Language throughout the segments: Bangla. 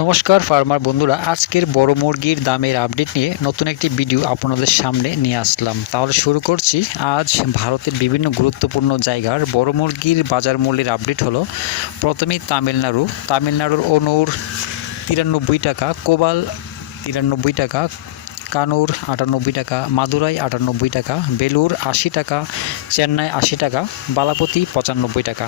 নমস্কার ফার্মার বন্ধুরা, আজকের বড় মুরগির দামের আপডেট নিয়ে নতুন একটি ভিডিও আপনাদের সামনে নিয়ে আসলাম। তাহলে শুরু করছি। আজ ভারতের বিভিন্ন গুরুত্বপূর্ণ জায়গার বড় মুরগির বাজার মূল্যের আপডেট হলো। প্রথমেই তামিলনাড়ুর অনুর 93 টাকা, কোবাল 93 টাকা, কানুর 98 টাকা, মাদুরাই 98 টাকা, বেলুর 80 টাকা, চেন্নাই 80 টাকা, বালাপতি 95 টাকা।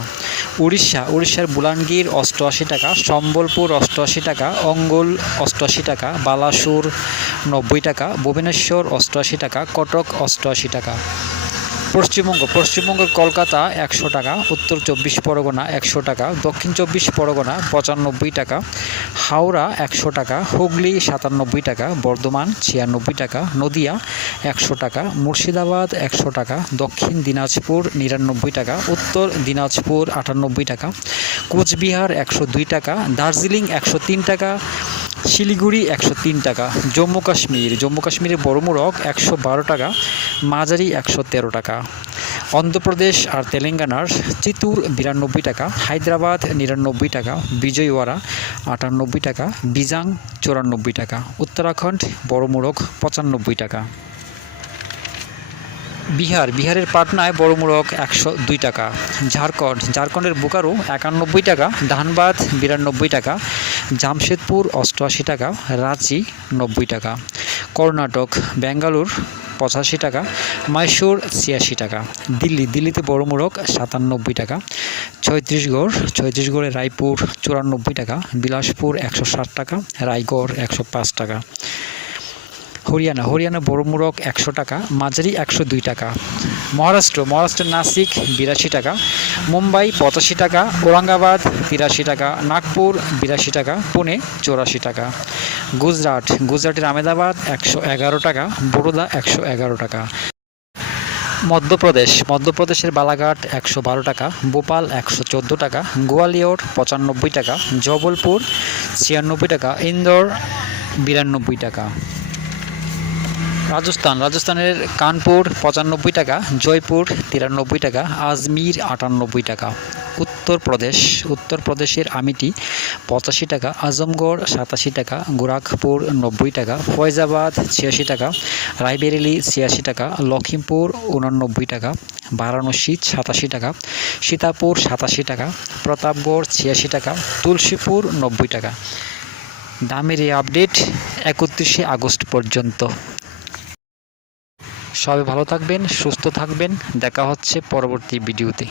উড়িষ্যার বুলানগীর 88 টাকা, সম্বলপুর 88 টাকা, অঙ্গুল 88 টাকা, বালাসুর 90 টাকা, ভুবনেশ্বর 88 টাকা, কটক 88 টাকা। পশ্চিমবঙ্গের কলকাতা 100 টাকা, উত্তর 24 পরগনা 100 টাকা, দক্ষিণ 24 পরগনা 95 টাকা, হাওড়া 100 টাকা, হুগলি 97 টাকা, বর্ধমান 96 টাকা, নদিয়া 100 টাকা, মুর্শিদাবাদ 100 টাকা, দক্ষিণ দিনাজপুর 99 টাকা, উত্তর দিনাজপুর 98 টাকা, কোচবিহার 102 টাকা, দার্জিলিং 103 টাকা, শিলিগুড়ি 103 টাকা। জম্মু কাশ্মীরের বড় মুরগ 112 টাকা, মাঝারি 113 টাকা। অন্ধ্রপ্রদেশ আর তেলেঙ্গানার চিত্তুর 92 টাকা, হায়দ্রাবাদ 99 টাকা, বিজয়ওয়াড়া 98 টাকা, বিজাং 94 টাকা। উত্তরাখণ্ড বড় মুরগ 95 টাকা। বিহারের পাটনায় বড় মুরগ 102 টাকা। ঝাড়খণ্ডের বোকারো 91 টাকা, ধানবাদ 92 টাকা, জামশেদপুর 88 টাকা, রাঁচি 90 টাকা। কর্ণাটক বেঙ্গালুর 85 টাকা, মহীশূর 86 টাকা। দিল্লিতে বড় মুরগ 97 টাকা। ছত্তিশগড়ে রায়পুর 94 টাকা, বিলাসপুর 160 টাকা, রায়গড় 105 টাকা। হরিয়ানা বড় মুরগ 100 টাকা, মাঝারি 102 টাকা। মহারাষ্ট্র নাসিক 82 টাকা, মুম্বাই 85 টাকা, ঔরঙ্গাবাদ 83 টাকা, নাগপুর 82 টাকা, পুনে 84 টাকা। গুজরাটের আহমেদাবাদ 111 টাকা, বরোদা 111 টাকা। মধ্যপ্রদেশের বালাঘাট 112 টাকা, ভোপাল 114 টাকা, গোয়ালিয়র 95 টাকা, জবলপুর 96 টাকা, ইন্দোর 92 টাকা। রাজস্থানের কানপুর 95 টাকা, জয়পুর 93 টাকা, আজমির 98 টাকা। উত্তরপ্রদেশের আমিটি 85 টাকা, আজমগড় 87 টাকা, গোরখপুর 90 টাকা, ফয়জাবাদ 86 টাকা, রায়বেরেলি 86 টাকা, লখিমপুর 89 টাকা, বারাণসী 87 টাকা, সীতাপুর 87 টাকা, প্রতাপগড় 86 টাকা, তুলসীপুর 90 টাকা। দামের এই আপডেট 31শে আগস্ট পর্যন্ত। সবাই ভালো থাকবেন, সুস্থ থাকবেন। দেখা হচ্ছে পরবর্তী ভিডিওতে।